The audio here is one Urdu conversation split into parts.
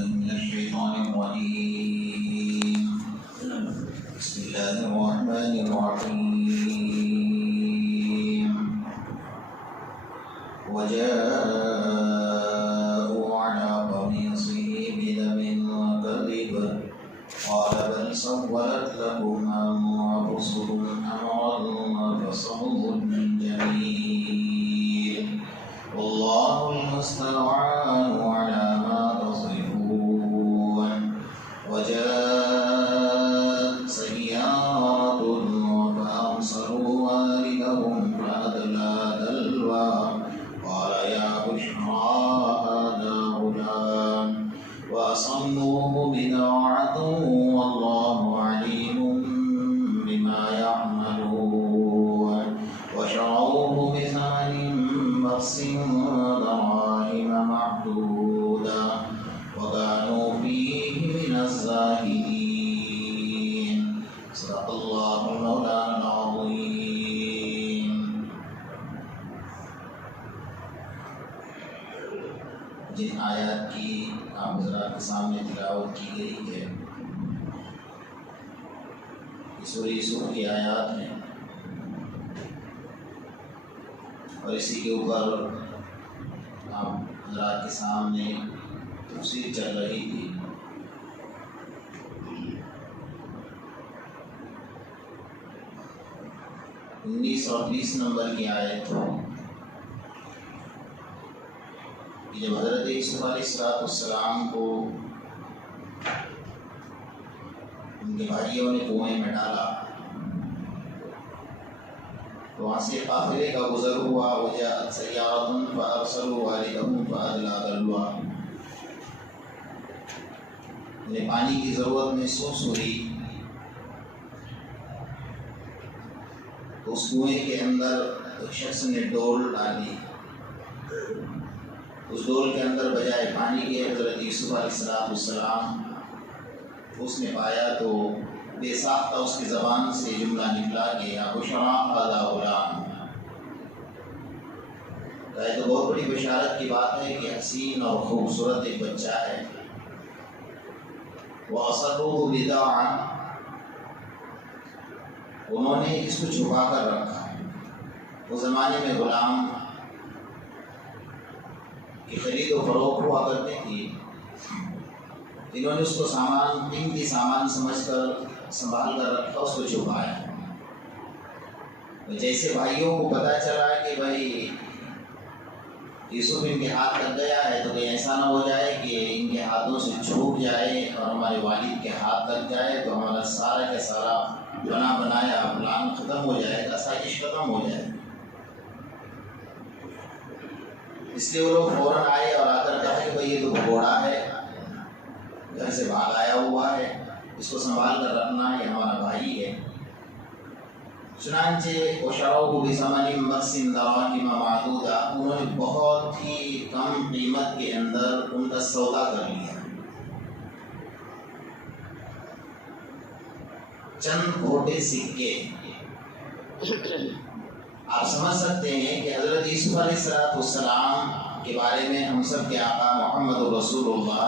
بالله من الشيطان الرجيم. بسم الله الرحمن الرحيم. وجاءوا على قميصه بدم كذب قال بل سولت لكم أنفسكم أمرا فصبر جميل والله المستعان على ما تصفون. وجاءت سيارة فأرسلوا واردهم فأدلى دلوا قال يا بشرى هذا غلام وأصلوه بضاعة والله عليم بما يعملون. وشروه بثمن بخس دراهم معدودة وكانوا فيه من الزاهدين. صدق الله مولانا العظيم. جن آیات کی آپ حضرات کے سامنے تلاوت کی گئی ہے سورہ یوسف کی آیات ہیں اور اسی کے اوپر آپ حضرات کے سامنے تفسیر چل رہی تھی. انیس اور 20 نمبر کی آیت جب حضرت یوسف علیہ السلام کو ان کے بھائیوں نے کنویں میں ڈالا تو وہاں سے قافلے کا گزر ہوا. وجاءت سیارۃ فارسلوا واردهم فادلى دلوا. انہیں پانی کی ضرورت محسوس ہوئی تو اس کنویں کے اندر ایک شخص نے ڈول ڈالی. اس ڈول کے اندر بجائے پانی کے حضرت یوسف علیہ السلام اس نے پایا تو بے ساختہ اس کی زبان سے جملہ نکلا کہ یا بشرا هذا غلام. تو بہت بڑی بشارت کی بات ہے کہ حسین اور خوبصورت ایک بچہ ہے. وَأَصَرُّوهُ بِضَاعًا. انہوں نے اس کو چھپا کر رکھا. اس زمانے میں غلام کی خرید و فروخت ہوا کرتی تھی. انہوں نے اس کو سامان قیمتی سامان سمجھ کر سنبھال کر رکھا, اس کو چھپایا. جیسے بھائیوں کو پتہ چلا کہ بھائی یوسف ان کے ہاتھ لگ گیا ہے تو کہیں ایسا نہ ہو جائے کہ ان کے ہاتھوں سے چھوٹ جائے اور ہمارے والد کے ہاتھ لگ جائے تو ہمارا سارا کا سارا بنا بنایا پلان ختم ہو جائے گا, سازش ختم ہو جائے گا. اس لیے وہ لوگ فوراً آئے اور آ کر کہا کہ بھائی یہ تو گھوڑا ہے, گھر سے بھاگ آیا ہوا ہے, اس کو سنبھال کر رکھنا, یہ ہمارا بھائی ہے. چنانچہ وشروه بثمن بخس دراهم معدودة. انہوں نے بہت ہی کم قیمت کے اندر ان کا سودا کر لیا. چند کھوٹے سکے. آپ سمجھ سکتے ہیں کہ حضرت یوسف علیہ السلام کے بارے میں ہم سب کے آقا محمد رسول اللہ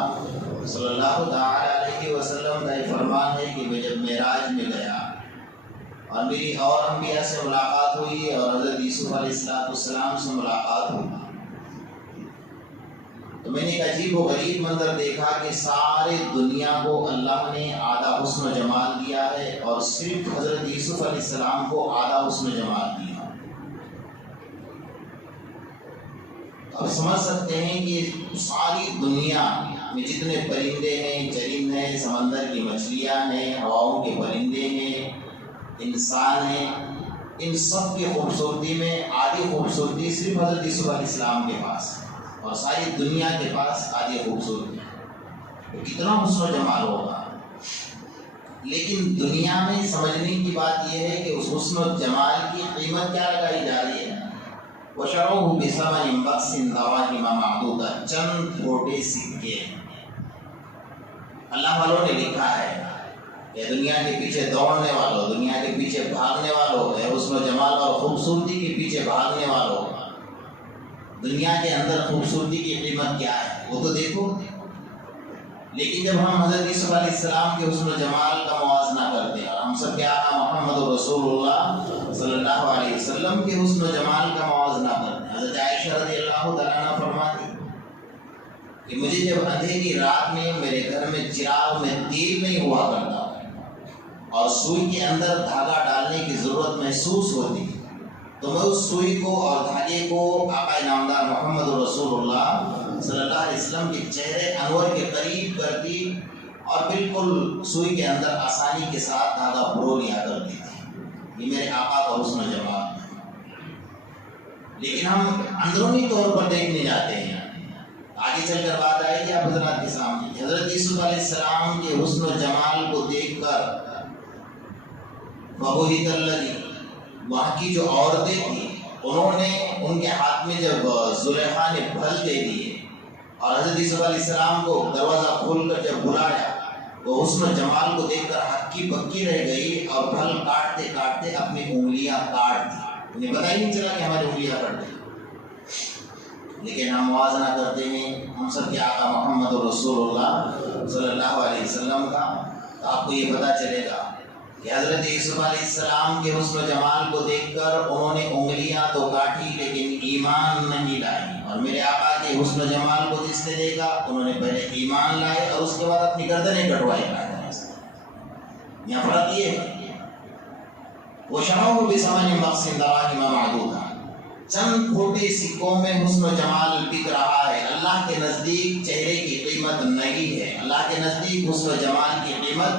صلی اللہ تعالی علیہ وسلم کا یہ فرمان ہے کہ میں جب معراج میں گیا اور میری اور انبیاء سے ملاقات ہوئی اور حضرت یوسف علیہ السلام سے ملاقات ہوئی تو میں نے ایک عجیب و غریب منظر دیکھا کہ سارے دنیا کو اللہ نے آدھا حسن و جمال دیا ہے اور صرف حضرت یوسف علیہ السلام کو آدھا حسن و جمال دیا. آپ سمجھ سکتے ہیں کہ ساری دنیا میں جتنے پرندے ہیں, چرند ہیں, سمندر کی مچھلیاں ہیں, ہواؤں کے پرندے ہیں, انسان ہیں, ان سب کی خوبصورتی میں آدھی خوبصورتی صرف حضرت یوسف علیہ السلام کے پاس ہے اور ساری دنیا کے پاس آدھی خوبصورتی. تو کتنا حسن و جمال ہوگا. لیکن دنیا میں سمجھنے کی بات یہ ہے کہ اس حسن و جمال کی قیمت کیا لگائی جا رہی ہے. وشروه بثمن بخس دراهم معدودة. چند کھوٹے سکے. اللہ والوں نے لکھا ہے کہ دنیا کے پیچھے دوڑنے والوں, دنیا کے پیچھے بھاگنے والوں, حسن و جمال اور خوبصورتی کے پیچھے بھاگنے والوں, دنیا کے اندر خوبصورتی کی قیمت کیا ہے وہ تو دیکھو. لیکن جب ہم حضرت یوسف علیہ السلام کے حسن و جمال کا موازنہ کرتے ہیں اور ہم سب کے آقا محمد رسول اللہ صلی اللہ علیہ وسلم کے حسن و جمال کا موازنہ کرتے ہیں، حضرت عائشہ رضی اللہ تعالیٰ عنہ فرماتی کہ مجھے جب اندھیری رات میں میرے گھر میں چراغ میں تیل نہیں ہوا کرتا اور سوئی کے اندر دھاگا ڈالنے کی ضرورت محسوس ہوتی تو میں اس سوئی کو اور دھاگے کو آقا نامدار محمد رسول اللہ صلی اللہ علیہ وسلم کے چہرے انور کے قریب کرتی اور بالکل سوئی کے اندر آسانی کے ساتھ دھاگا پرو لیا کرتی تھی۔ یہ میرے آقا کا حسن و جمال ہے۔ لیکن ہم اندرونی طور پر دیکھنے جاتے ہیں، آگے چل کر بات آئے گی آپ حضرات کے سامنے۔ حضرت یوسف علیہ السلام کے حسن و جمال کو دیکھ کر فَبُهِتَ الَّذِي وہاں کی جو عورتیں تھیں انہوں نے ان کے ہاتھ میں جب زلیخا نے پھل دے دیے اور حضرت یوسف علیہ السلام کو دروازہ کھول کر جب بلایا تو حسن و جمال کو دیکھ کر ہکی پکی رہ گئی اور پھل کاٹتے کاٹتے اپنی انگلیاں کاٹ دی، انہیں پتہ ہی نہیں چلا کہ ہماری انگلیاں کٹ گئی۔ لیکن ہم موازنہ کرتے ہیں ہم سب کے آقا محمد رسول اللہ صلی اللہ علیہ وسلم کا، تو آپ کو یہ پتہ چلے گا کہ حضرت یوسف علیہ السلام کے حسن و جمال کو دیکھ کر انہوں نے انگلیاں تو کاٹی لیکن ایمان نہیں لائی، اور میرے آقا کے حسن و جمال کو جس نے دیکھا انہوں نے پہلے ایمان لائے اور اس کے بعد اپنی گردنیں کٹوائی۔ یہاں فرق یہ ہے وَشَرَوْهُ بِثَمَنٍ بَخْسٍ دَرَاهِمَ مَعْدُودَةٍ، چند پھوٹے سکوں میں حسن و جمال بک رہا ہے، اللہ کے نزدیک چہرے کی قیمت نہیں ہے، اللہ کے نزدیک حسن و جمال کی قیمت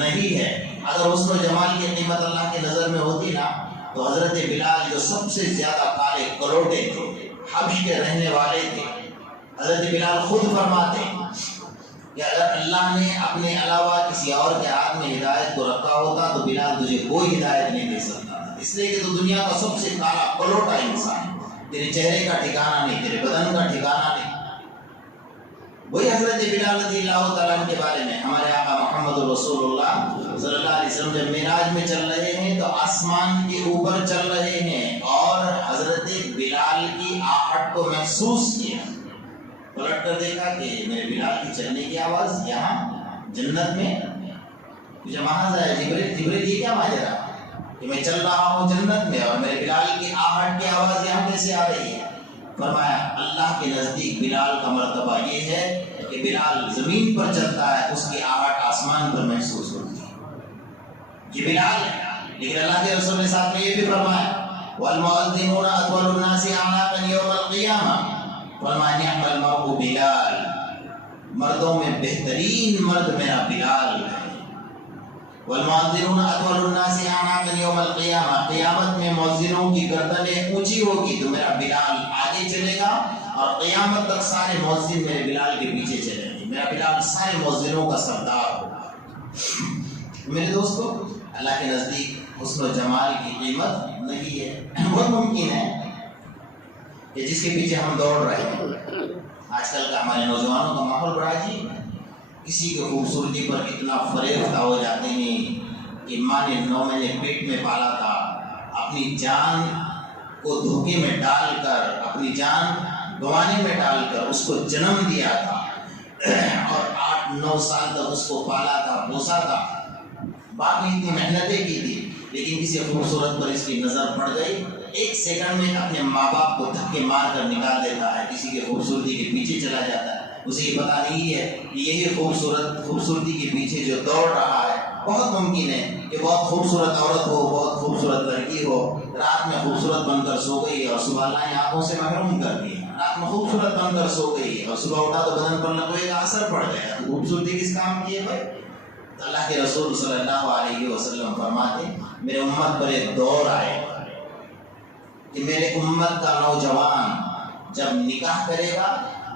نہیں ہے۔ اگر حسن و جمال کی قیمت اللہ کے نظر میں ہوتی نا تو حضرت بلال جو سب سے زیادہ کالے کلوٹے تھے، حبش کے رہنے والے تھے، حضرت بلال خود فرماتے کہ اگر اللہ نے اپنے علاوہ کسی اور کے ہاتھ میں ہدایت کو رکھا ہوتا تو بلال تجھے کوئی ہدایت نہیں دے سکتا تھا، اس لیے کہ تو دنیا کا سب سے کالا کلوٹا انسان ہے، تیرے چہرے کا ٹھکانہ نہیں، تیرے بدن کا ٹھکانہ نہیں۔ وہی حضرت بلال رضی اللہ تعالیٰ عنہ کے بارے میں ہمارے آقا محمد رسول اللہ صلی اللہ علیہ وسلم جب معراج میں چل رہے ہیں تو آسمان کے اوپر چل رہے ہیں اور حضرت بلال کی آہٹ کو محسوس کیا، پلٹ کر دیکھا کہ میرے بلال کی چلنے کی آواز یہاں جنت میں مجھے محاذ ہے، جبریل یہ کیا ماجرا کہ میں چل رہا ہوں جنت میں اور میرے بلال کی آہٹ کی آواز یہاں کیسے آ رہی ہے؟ فرمایا اللہ کے نزدیک بلال کا مرتبہ یہ ہے کہ بلال زمین پر چلتا ہے، اس کی آہٹ آسمان پر محسوس ہوتی ہے، یہ بلال ہے۔ لیکن اللہ کے رسول نے ساتھ میں یہ بھی فرمایا وَالْمُؤَذِّنُونَ أَطْوَلُ النَّاسِ أَعْنَاقًا يَوْمَ الْقِيَامَةِ، فرمایا نعم المرء بلال، مردوں میں بہترین مرد میرا بلال ہے۔ والمؤذنون اطول الناس اعناقا یوم القیامہ، قیامت میں مؤذنوں کی گردنیں اونچی ہوگی تو میرا بلال آگے چلے گا اور قیامت تک سارے مؤذن میرے بلال کے پیچھے چلیں گے، میرا بلال سارے مؤذنوں کا سردار ہوگا۔ میرے دوستو، اللہ کے نزدیک حسن و جمال کی قیمت نہیں ہے۔ بہت ممکن ہے کہ جس کے پیچھے ہم دوڑ رہے ہیں، آج کل کا ہمارے نوجوانوں کا ماحول بڑا عجیب ہے، کسی کی خوبصورتی پر اتنا فریفتہ ہو جاتے ہیں کہ ماں نے 9 مہینے پیٹ میں پالا تھا، اپنی جان کو دھوکے میں ڈال کر، اپنی جان گنوانے میں ڈال کر اس کو جنم دیا تھا اور 8-9 سال تک اس کو پالا تھا، پوسا تھا، باپ نے اتنی محنتیں کی تھی، لیکن کسی خوبصورت پر اس کی نظر پڑ گئی، 1 سیکنڈ میں اپنے ماں باپ کو دھکے مار کر نکال دیتا ہے، کسی کی خوبصورتی کے پیچھے چلا جاتا ہے، اسے یہ پتہ نہیں ہے کہ یہی خوبصورتی کے پیچھے جو دوڑ رہا ہے، بہت ممکن ہے کہ بہت خوبصورت عورت ہو، بہت خوبصورت لڑکی ہو، رات میں خوبصورت بن کر سو گئی اور صبح اللہ نے آنکھوں سے محروم کر دی، رات میں خوبصورت بن کر سو گئی اور صبح اٹھا تو بدن پر لگوئے کا اثر پڑ گیا، خوبصورتی کس کام کی ہے بھائی؟ اللہ کے رسول صلی اللہ علیہ وسلم فرماتے میرے امت پر ایک دور آئے کہ میرے امت کا نوجوان جب نکاح کرے گا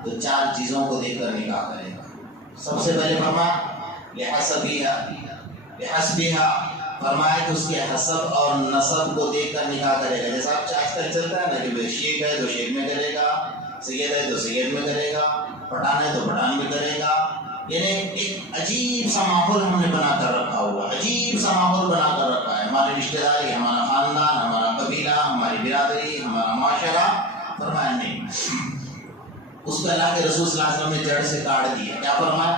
تو 4 چیزوں کو دیکھ کر نکاح کرے گا۔ سب سے پہلے فرمایا لحسبها، فرمایا کہ اس کے حسب اور نسب کو دیکھ کر نکاح کرے گا۔ جیسا آج کل چلتا ہے نا کہ شیخ ہے تو شیخ میں کرے گا، سید ہے تو سید میں کرے گا، پٹھان ہے تو پٹھان میں کرے گا، یعنی ایک عجیب سا ماحول ہم نے بنا کر رکھا ہوا، عجیب سا ماحول بنا کر رکھا ہے، ہماری رشتہ داری، ہمارا خاندان، ہمارا قبیلہ، ہماری برادری، ہمارا معاشرہ۔ فرمایا نہیں، اس کو اللہ کے رسول صلی اللہ علیہ وسلم نے جڑ سے کاٹ دیا۔ کیا فرمایا؟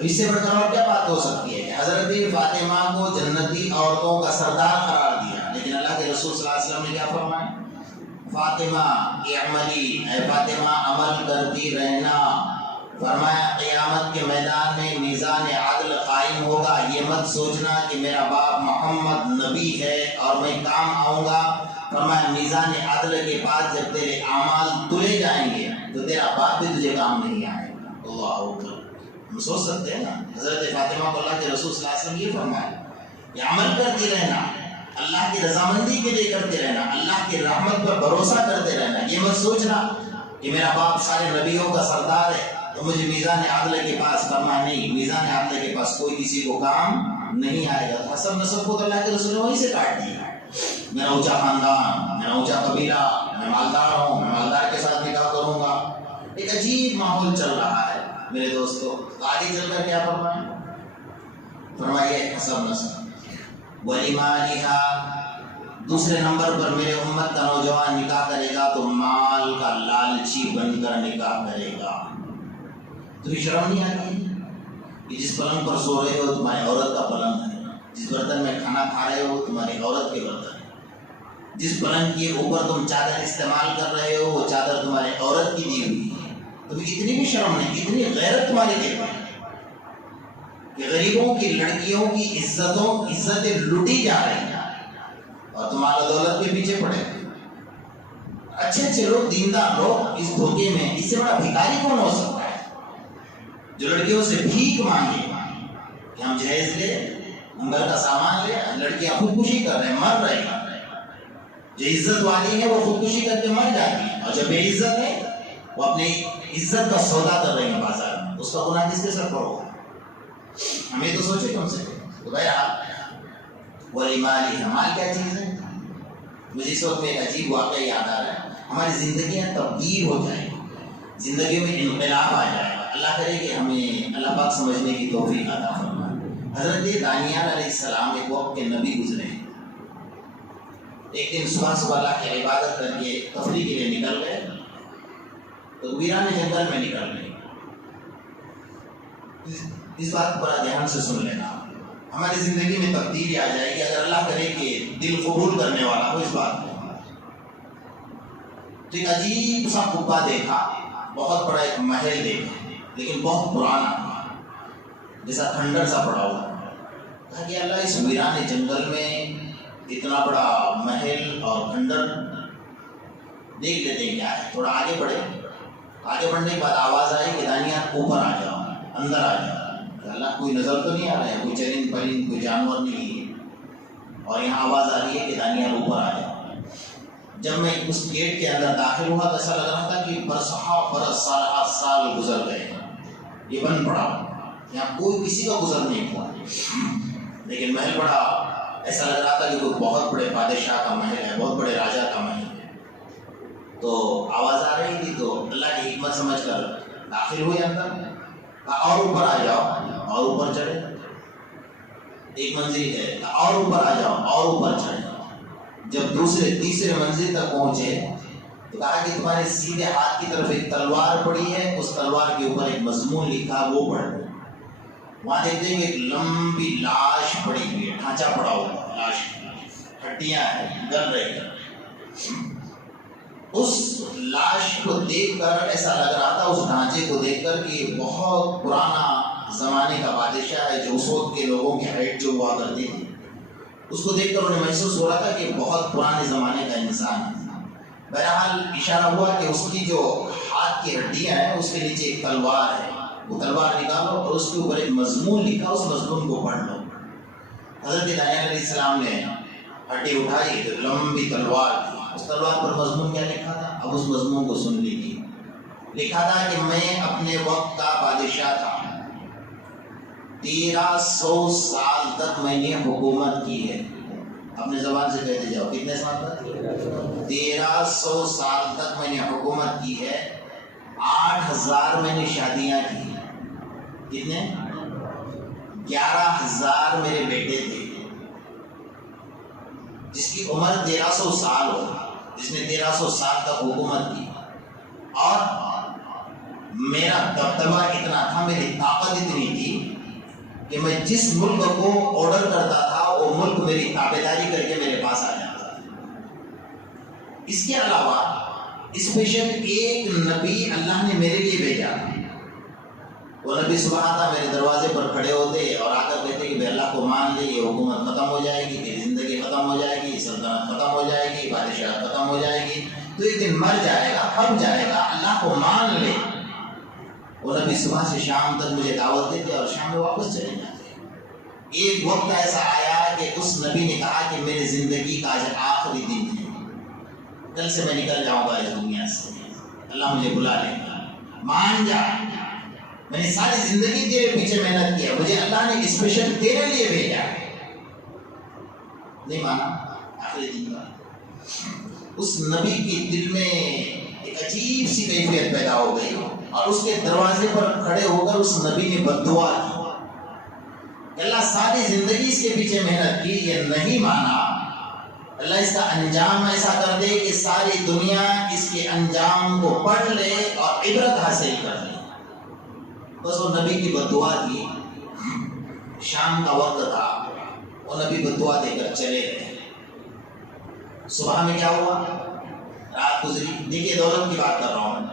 اس سے بڑھ کر اور کیا بات ہو سکتی ہے کہ حضرت فاطمہ کو جنتی عورتوں کا سردار قرار دیا، لیکن اللہ کے رسول صلی اللہ علیہ وسلم نے کیا فرمایا؟ فاطمہ اعملی، اے فاطمہ عمل کرتی رہنا۔ فرمایا قیامت کے میدان میں میزان عدل قائم ہوگا، یہ مت سوچنا کہ میرا باپ محمد نبی ہے اور میں کام آؤں گا۔ فرمایا میزان عدل کے پاس جب تیرے اعمال تلے جائیں گے تو تیرا باپ بھی تجھے کام نہیں آئے گا۔ اللہ اکبر۔ ہم سوچ سکتے ہیں نا، حضرت فاطمہ کو اللہ کے رسول صلی اللہ علیہ وسلم یہ فرمایا کہ عمل کرتی رہنا، اللہ کی رضامندی کے لیے کرتے رہنا، اللہ کی رحمت پر بھروسہ کرتے رہنا۔ یہ مت سوچنا کہ میرا باپ سارے نبیوں کا سردار ہے تو مجھے میزان عدل کے پاس کرنا نہیں، میزان عدل کے پاس کوئی کسی کو کام نہیں آئے گا۔ حسب نسب کو تو اللہ کے رسول نے وہیں سے کاٹ دیا۔ میرا اونچا خاندان، میرا اونچا قبیلہ، میں مالدار ہوں، میں مالدار کے ساتھ نکاح کروں گا۔ ایک عجیب ماحول چل رہا ہے میرے دوستو۔ آگے چل کر کیا فرمایا؟ فرمائیے حسب نسب ولیمالہا، دوسرے نمبر پر میرے امت کا نوجوان نکاح کرے گا تو مال کا لالچی بن کر نکاح کرے گا۔ تمہیں شرم نہیں آتی کہ جس پلنگ پر سو رہے ہو تمہاری عورت کا پلنگ ہے، جس برتن میں کھانا کھا رہے ہو تمہاری عورت کے برتن ہے، جس پلنگ کے اوپر تم چادر استعمال کر رہے ہو وہ چادر تمہاری عورت کی دی ہوئی ہے۔ تمہیں اتنی بھی شرم نہیں، اتنی غیرت تمہاری دیکھ رہی کہ غریبوں کی لڑکیوں کی عزتیں لوٹی جا رہی ہیں اور تم اعلی دولت کے پیچھے پڑے۔ اچھے اچھے لوگ، دیندار لوگ اس دھوکے میں، اس سے بڑا بھکاری کون ہو سکتا ہے جو لڑکیوں سے بھیک مانگے کہ ہم جہیز لے، ہم گھر کا سامان لے۔ لڑکیاں خودکشی کر رہے ہیں، مر رہے ہیں۔ جو عزت والی ہے وہ خودکشی کر کے مر جاتی ہے، اور جو بے عزت ہے وہ اپنی عزت کا سودا کر رہے ہیں بازار میں۔ اس کا گناہ کس کے سر پر ہوگا؟ ہمیں تو سوچے کم سے کم۔ تو بہرحال ولیمالہا، مال کیا چیز ہے؟ مجھے اس وقت میں ایک عجیب واقعہ یاد آ رہا ہے۔ ہماری زندگیاں تبدیل ہو جائیں گی، زندگیوں میں انقلاب آ جائے گا۔ اللہ کرے کہ ہمیں اللہ پاک سمجھنے کی توفیق عطا فرمائے۔ حضرت دانیال علیہ السلام ایک وقت کے نبی گزرے۔ ایک دن صبح اللہ کی عبادت کر کے تفریح کے لیے نکل گئے تو ویران جنگل میں نکل گئے۔ اس بات کو بڑا دھیان سے سن لینا، ہماری زندگی میں تبدیلی آ جائے گی اگر اللہ کرے کہ دل قبول کرنے والا ہو اس بات کو۔ تو ایک عجیب سا قبہ دیکھا، بہت بڑا ایک محل دیکھا، لیکن بہت پرانا، جیسا کھنڈر سا پڑا ہوا۔ کہا کہ اللہ اس ویران جنگل میں اتنا بڑا محل اور کھنڈر، دیکھ لیتے ہیں کیا ہے۔ تھوڑا آگے بڑھے، آگے بڑھنے کے بعد آواز آئی کہ دانیال اوپر آ جاؤ، اندر آ جاؤ۔ اللہ کوئی نظر تو نہیں آ رہا ہے، کوئی چرند پرند کوئی جانور نہیں ہے، اور یہاں آواز آ رہی ہے کہ دانیال اوپر آ جاؤ۔ جب میں اس گیٹ کے اندر داخل ہوا تو ایسا لگ رہا تھا کہ برسہ برس سال گزر گئے، یہ بند پڑا، یہاں کوئی کسی کا گزر نہیں ہوا۔ لیکن محل بڑا، ایسا لگ رہا تھا کہ کوئی بہت بڑے بادشاہ کا محل ہے، بہت بڑے راجا کا محل ہے۔ تو آواز آ رہی تھی تو اللہ کی حکمت سمجھ کر داخل ہوئے اندر، اور اوپر آ جاؤ، اور اوپر چڑھے۔ ایک منزل ہے، اور اوپر آ جاؤ، اور اوپر چڑھے۔ جب دوسرے تیسرے منزل تک پہنچے تو کہا کہ تمہارے سیدھے ہاتھ کی طرف ایک تلوار پڑی ہے، اس تلوار کے اوپر ایک مضمون لکھا، وہ پڑھ لو۔ وہاں دیکھتے ہیں کہ ایک لمبی لاش پڑی ہوئی ہے، ڈھانچہ پڑا ہوا ہے، لاش ہڈیاں ہیں، گل رہی ہیں۔ اس لاش کو دیکھ کر ایسا لگ رہا تھا، اس ڈھانچے کو دیکھ کر کہ بہت پرانا زمانے کا بادشاہ ہے، جو اس وقت کے لوگوں کی ہائٹ جو ہوا کرتی تھی، اس کو دیکھ کر انہیں محسوس ہو رہا تھا کہ بہت پرانے زمانے کا انسان ہے۔ بہرحال اشارہ ہوا کہ اس کی جو ہاتھ کی ہڈیاں ہیں اس کے نیچے ایک تلوار ہے، وہ تلوار نکالو اور اس کے اوپر ایک مضمون لکھا، اس مضمون کو پڑھ لو۔ حضرت دانیال علیہ السلام نے ہڈی اٹھائی تو لمبی تلوار تھی، اس تلوار پر مضمون کیا لکھا تھا؟ اب اس مضمون کو سن لیجیے۔ لکھا تھا کہ میں اپنے وقت کا بادشاہ تھا، 1300 سال تک میں نے حکومت کی ہے۔ اپنے زبان سے کہتے جاؤ، کتنے سال تک؟ 1300 سال تک میں نے حکومت کی ہے، 8000 میں نے شادیاں کی ہیں۔ کتنے؟ 11000 میرے بیٹے تھے۔ جس کی عمر 1300 سال ہو، جس نے 1300 سال تک حکومت کی، اور میرا دبدبہ اتنا تھا, میری طاقت اتنی تھی کہ میں جس ملک کو آرڈر کرتا تھا وہ ملک میری تابعداری کر کے میرے پاس آ جاتا تھا. اس کے علاوہ اسپیشل ایک نبی اللہ نے میرے لیے بھیجا. وہ نبی صبح آتا, میرے دروازے پر کھڑے ہوتے اور آ کر کہتے کہ بے اللہ کو مان لے, یہ حکومت ختم ہو جائے گی, تیری زندگی ختم ہو جائے گی, سلطنت ختم ہو جائے گی, بادشاہ ختم ہو جائے گی, تو ایک دن مر جائے گا, پھٹ جائے گا, اللہ کو مان لے. وہ نبی صبح سے شام تک مجھے دعوت دیتے اور شام میں واپس چلے جاتے. ایک وقت ایسا آیا کہ اس نبی نے کہا کہ میری زندگی کا آج آخری دن ہے, کل سے میں نکل جاؤں گا اس دنیا سے, اللہ مجھے بلا لے گا, مان جا, میں نے ساری زندگی تیرے پیچھے محنت کیا, مجھے اللہ نے اسپیشل تیرے لیے بھیجا. نہیں مانا. آخری دن کا اس نبی کے دل میں ایک عجیب سی کیفیت پیدا ہو گئی اور اس کے دروازے پر کھڑے ہو کر اس نبی نے بد دعا کی. اللہ ساری زندگی اس کے پیچھے محنت کی, یہ نہیں مانا, اللہ اس کا انجام ایسا کر دے کہ ساری دنیا اس کے انجام کو پڑھ لے اور عبرت حاصل کر لے. بس وہ نبی کی بد دعا کی. شام کا وقت تھا, وہ نبی بد دعا دے کر چلے گئے. صبح میں کیا ہوا, رات گزری. دیکھیے دولت کی بات کر رہا ہوں,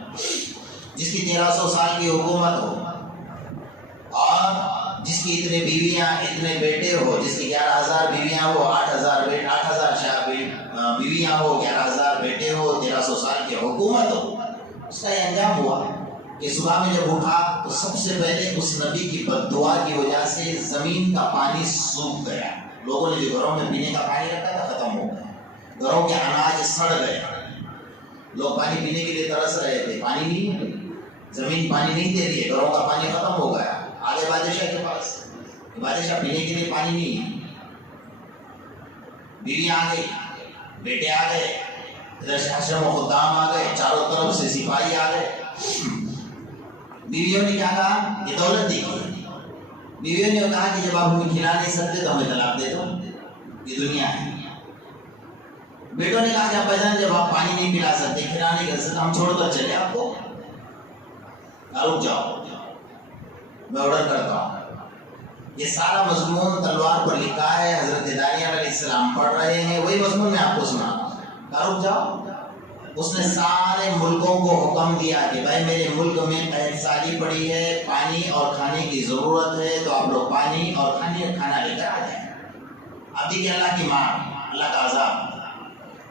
جس کی 1300 سال کی حکومت ہو اور جس کی اتنے بیویاں اتنے بیٹے ہو, جس کی 11,000 بیویاں ہو, 8,000 بیویاں ہو, 11,000 بیٹے ہو, 1300 سال کی حکومت ہو, اس کا یہ انجام ہوا کہ صبح میں جب اٹھا تو سب سے پہلے اس نبی کی بد دعا کی وجہ سے زمین کا پانی سوکھ گیا. لوگوں نے جو گھروں میں پینے کا پانی رکھا تھا ختم ہو گیا, گھروں کے اناج سڑ گئے, لوگ پانی پینے کے لیے ترس رہے تھے, پانی نہیں ہے, زمین پانی نہیں دے رہی ہے, گھروں کا پانی ختم ہو گیا. آگے بادشاہ کے پاس, بادشاہ پینے کے لیے پانی نہیں ہے. بیوی آ گئی, بیٹے آ گئے, ادھر سے حشم و خدام آ گئے, چاروں طرف سے سپاہی آ گئے. بیویوں نے کیا کہا, یہ دولت دیکھی. بیویوں نے کہا کہ جب آپ ہمیں کھلا نہیں سکتے تو ہمیں طلاق دے دو, یہ دنیا ہے. بیٹوں نے کہا کہ ابا جان جب آپ پانی نہیں پلا سکتے, کھلا نہیں کر سکتے, ہم چھوڑ کر چلے آپ کو, رک جاؤ میں آرڈر کرتا ہوں. یہ سارا مضمون تلوار پر لکھا ہے, حضرت دانیال علیہ السلام پڑھ رہے ہیں, وہی مضمون میں آپ کو سنا. رک جاؤ. اس نے سارے ملکوں کو حکم دیا کہ بھائی میرے ملک میں قحط سالی پڑی ہے, پانی اور کھانے کی ضرورت ہے, تو آپ لوگ پانی اور کھانا لے کر آ جائیں. اب دیکھیے اللہ کی مار, اللہ کا عذاب.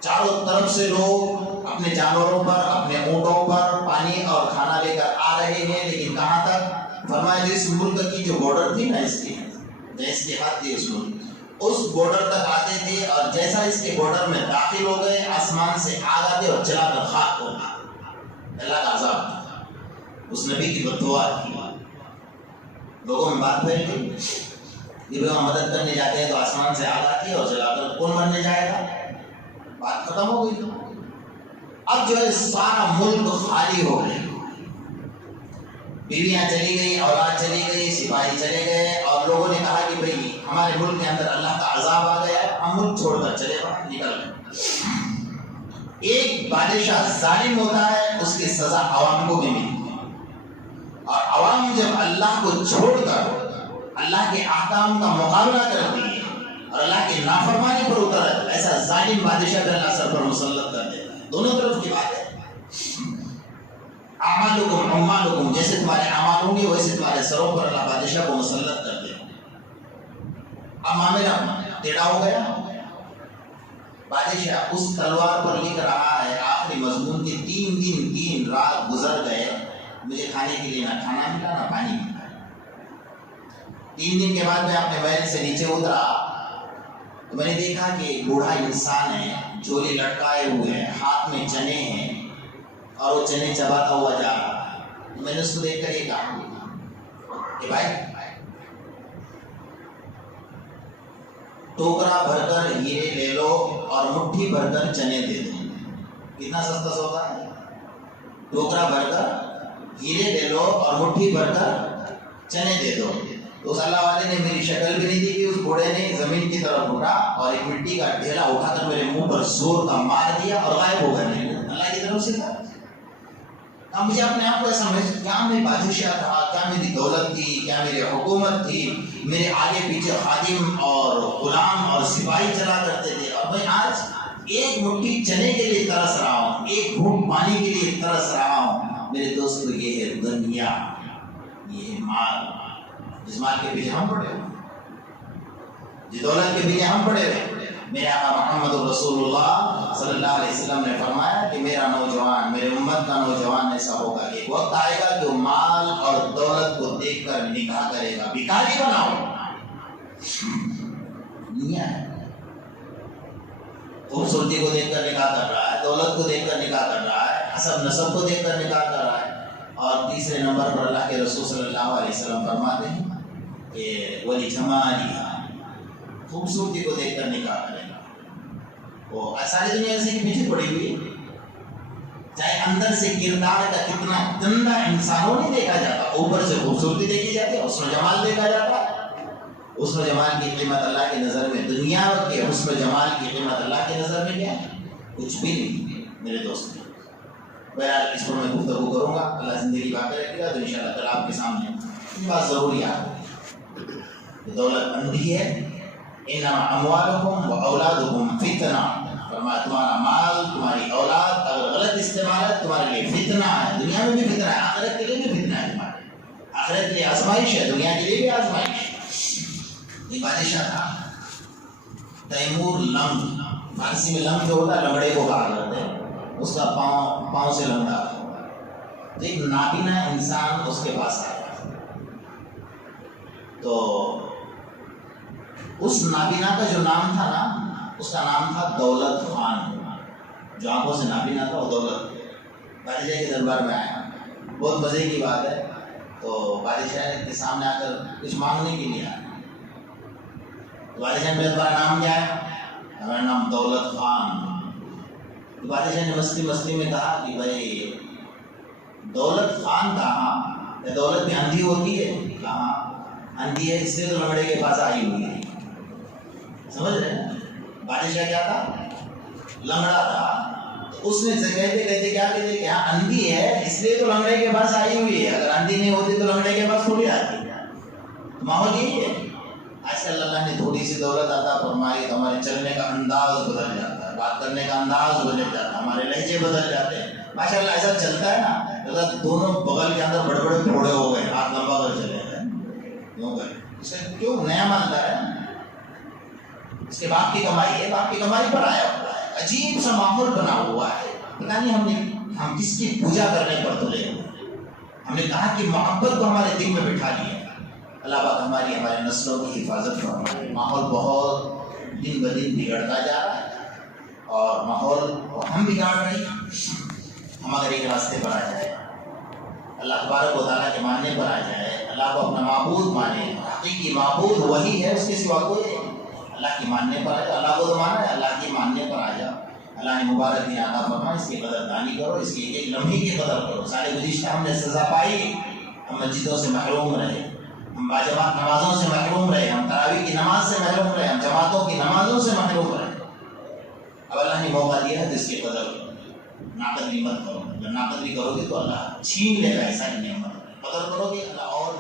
چاروں طرف سے لوگ اپنے جانوروں پر, اپنے اونٹوں پر پانی اور کھانا لے کر آ رہے ہیں, لیکن کہاں تک؟ فرمایا جو اس ملک کی جو بارڈر تھی نا, اس کی حد تھی اس ملک, اس بارڈر تک آتے تھے, اور جیسا اس کے بارڈر میں داخل ہو گئے آسمان سے آگ آتے اور چلا کر خاک ہو گئے. اللہ کا عذاب. اس نبی کی بد دعا کی, لوگوں میں بات پھیل گئی کہ وہ مدد کرنے جاتے ہیں تو آسمان سے آگ آتی ہے اور چلا کر کون مرنے جائے گا. بات ختم ہو گئی. اب جو ہے سارا ملک خالی ہو گئے, بیویاں چلی گئی, اولاد چلی گئی, سپاہی چلے گئے, اور لوگوں نے کہا کہ بھئی ہمارے ملک کے اندر اللہ کا عذاب آ گیا, ہم ملک چھوڑ کر چلے باہر نکل گئے. ایک بادشاہ ظالم ہوتا ہے, اس کی سزا عوام کو بھی ملتی ہے, اور عوام جب اللہ کو چھوڑ کر اللہ کے احکام کا مقابلہ کرتی ہے اور اللہ کی نافرمانی پر اتر, ایسا ظالم بادشاہ بھی اللہ سر پر مسلط کر دیتا ہے. دونوں طرف کی بات ہے. اعمالکم اعمالکم, جیسے تمہارے اعمال ہوں گے ویسے تمہارے سروں پر اللہ بادشاہ کو مسلط کر دے. اب معاملہ ٹیڑھا ہو گیا. بادشاہ اس تلوار پر لکھ رہا ہے آخری مضمون کے 3 دن 3 رات گزر گئے, مجھے کھانے کے لیے نہ کھانا ملا نہ پانی ملا. 3 دن کے بعد میں اپنے محل سے نیچے اترا تو میں نے دیکھا کہ ایک بوڑھا انسان ہے, جھولی لٹکائے ہوئے ہیں, ہاتھ میں چنے ہیں اور وہ چنے چباتا ہوا جا رہا ہے. میں نے اس کو دیکھ کر یہ کہا کہ بھائی ٹوکرا بھر کر ہیرے لے لو اور مٹھی بھر کر چنے دے دو. کتنا سستا سودا ہے. ٹوکرا بھر کر ہیرے لے لو اور مٹھی بھر کر چنے دے دو. تو اس اللہ والے نے میری شکل بھی نہیں دیکھی, اس گھوڑے نے زمین کی طرف اٹھا اور ایک مٹی کا ڈھیلا اٹھا کر میرے منہ پر زور کا مار دیا اور غائب ہو گیا. اللہ کی طرف سے تھا. اب مجھے اپنے آپ کو ایسا محسوس، کیا میں بادشاہ تھا، کیا میری دولت تھی، کیا میری حکومت تھی، میرے آگے پیچھے خادم اور غلام اور سپاہی چلا کرتے تھے، اور میں آج ایک مٹھی چنے کے لیے ترس رہا ہوں، ایک گھونٹ پانی کے لیے ترس رہا ہوں۔ میرے دوستو یہ ہے دنیا، یہ ہے مال، جس مال کے پیچھے ہم پڑے ہوئے، جس دولت کے پیچھے ہم پڑے ہوئے۔ میرے آقا محمد رسول اللہ صلی اللہ علیہ وسلم نے فرمایا کہ میرا نوجوان، میرے امت کا نوجوان ایسا ہوگا کہ وقت آئے گا کہ وہ مال اور دولت کو دیکھ کر نکاح کرے گا، بھکاری بناؤ۔ دنیا ہے، خوبصورتی کو دیکھ کر نکاح کر رہا ہے، دولت کو دیکھ کر نکاح کر رہا ہے، حسب نسب کو دیکھ کر نکاح کر رہا ہے۔ اور تیسرے نمبر پر اللہ کے رسول صلی اللہ علیہ وسلم فرماتے ہیں کہ وَلِجَمَالِهَا، خوبصورتی کو دیکھ کر نکاح کرے گا۔ وہ ساری دنیا اسی کے پیچھے پڑی ہوئی ہے، چاہے اندر سے کردار کا کتنا گندا انسانوں نہیں دیکھا جاتا، اوپر سے خوبصورتی دیکھی جاتی ہے، حسن و جمال دیکھا جاتا ہے۔ حسن و جمال کی قیمت اللہ کی نظر میں، دنیا کے حسن و جمال کی قیمت اللہ کی نظر میں کیا ہے؟ کچھ بھی نہیں میرے دوست۔ بہرحال اس پر میں گفتگو کروں گا، اللہ زندگی باقی رکھے گا تو انشاءاللہ تعالیٰ آپ کے سامنے یہ بات ضرور یاد ہے۔ دولت اندھی ہے، انما اموالکم و اولادکم فتنہ، فرمایا تمہارا مال، تمہاری اولاد اگر غلط استعمال ہے تمہارے لیے فتنہ ہے، دنیا میں بھی فتنہ ہے، آخرت کے لیے بھی فتنہ ہے، تمہارے آخرت کے لیے آزمائش ہے، دنیا کے لیے بھی آزمائش ہے۔ ایک بادشاہ تھا تیمور لنگ، فارسی میں لنگ جو ہوتا ہے لنگڑے کو کہا کرتے ہیں، اس کا پاؤں سے لنگڑا تھا، تو ایک نابینا انسان اس کے پاس آیا، تو اس نابینا کا جو نام تھا نا، اس کا نام تھا دولت خان، جو آنکھوں سے نابینا تھا وہ دولت بادشاہ کے دربار میں آیا۔ بہت مزے کی بات ہے، تو بادشاہ کے سامنے آ کر کچھ مانگنے کے لیے آیا، تو بادشاہ نے تمہارا نام کیا ہے؟ ہمارا نام دولت خان۔ تو بادشاہ نے مستی مستی میں کہا کہ بھائی دولت خان کہاں؟ دولت بھی اندھی ہوتی ہے؟ کہاں اندھی ہے، اس لیے تو لنگڑے کے پاس آئی ہوئی ہے، سمجھ رہے ہیں؟ بادشاہ کیا تھا؟ لنگڑا تھا، تو اس نے کہتے کہتے کیا کہتے کہ ہاں اندھی ہے اس لیے تو لنگڑے کے پاس آئی ہوئی ہے، اگر اندھی نہیں ہوتی تو لنگڑے کے پاس تھوڑی آتی۔ ماحول یہی ہے، آج کل اللہ نے تھوڑی سی دولت عطا فرمائی تو ہمارے چلنے کا انداز بدل جاتا ہے، بات کرنے کا انداز بدل جاتا ہے، ہمارے لہجے بدل جاتے ہیں۔ ماشاء اللہ ایسا چلتا ہے نا، اگر دونوں بغل کے اندر بڑے بڑے پھوڑے ہو گئے، ہاتھ لمبا کر چلے گئے، کیوں گئے؟ اسے کیوں نیا مانتا ہے، اس کے باپ کی کمائی ہے، باپ کی کمائی پر آیا ہوا ہے، عجیب سا ماحول بنا ہوا ہے، پتہ نہیں ہم کس کی پوجا کرنے پر تلے ہوئے۔ ہم نے کہا کہ محبت کو ہمارے دل میں بٹھا لیا، اللہ پاک ہمارے نسلوں کی حفاظت فرمائے۔ ماحول بہت دن بدن بگڑتا جا رہا ہے، اور ماحول ہم بگاڑ رہے ہیں۔ ہم اگر ایک راستے پر آ جائے، اللہ تبارک و تعالیٰ کے ماننے پر آ جائے، اللہ کو اپنا معبود مانے، حقیقی معبود وہی ہے، اس کے سوا کوئی نہیں، اللہ کی ماننے پر آ جائے، اللہ کو تو مانا ہے، اللہ کی ماننے پر آ جاؤ۔ اللہ نے مبارک دن عطا فرمائے، اس کی قدر دانی کرو، اس کی ایک لمحے کی قدر کرو۔ سارے گزشتہ ہم نے سزا پائی، ہم مسجدوں سے محروم رہے، ہم باجماعت نمازوں سے محروم رہے، ہم تراویح کی نماز سے محروم رہے، ہم جماعتوں کی نمازوں سے محروم رہے۔ اب اللہ نے موقع دیا ہے تو اس کی قدر ناقدری مت کرو، جب ناقدری کرو گے تو اللہ چھین لے گا ایسا نعمت، قدر کرو گے اللہ اور